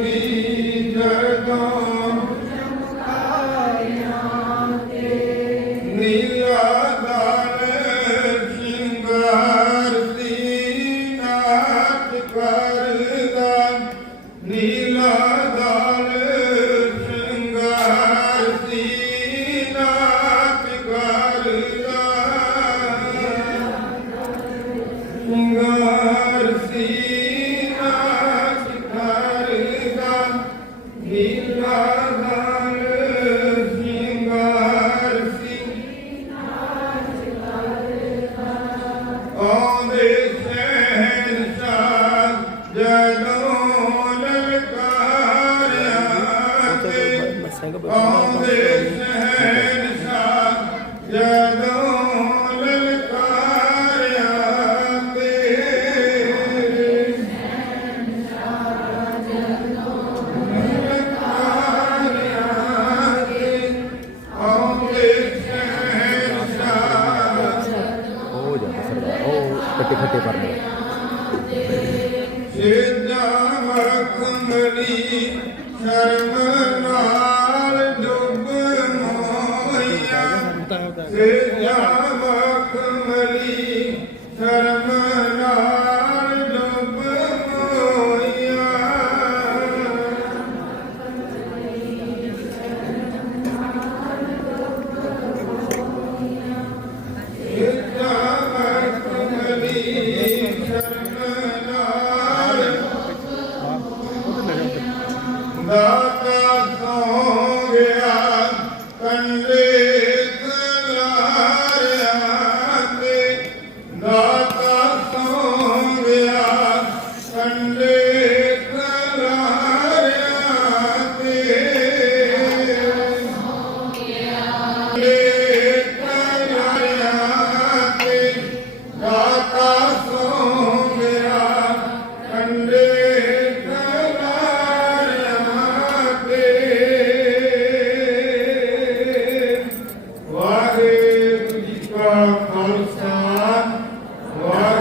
ਨੀਲਾ ਆਉਂਦੇ ਸ਼ਹਿਨਸ਼ਾਹ ਜਦੋਂ ਲਲਕਾਰਿਆ ਤੇ। ਆਉਂਦੇ ਸ਼ਹਿਨਸ਼ਾਹ ਉਹ ਜਾਂਦਾ ਸਰਦਾਰ ਉਹ ਕੱਟੇ ਖੱਟੇ ਪਰਨੇ। ਸੇਜਾ ਮਖਮਲੀ ਸੇਜਾ ਮਖਮਲੀ ਸ਼ਰਮ ਨਾਲ ਡੁੱਬ ਮੋਇਆ ਸੇਜਾ ਮਖਮਲੀ ਸ਼ਰਮ ਨਾਲ ਦਾਤਾ Pakistan, one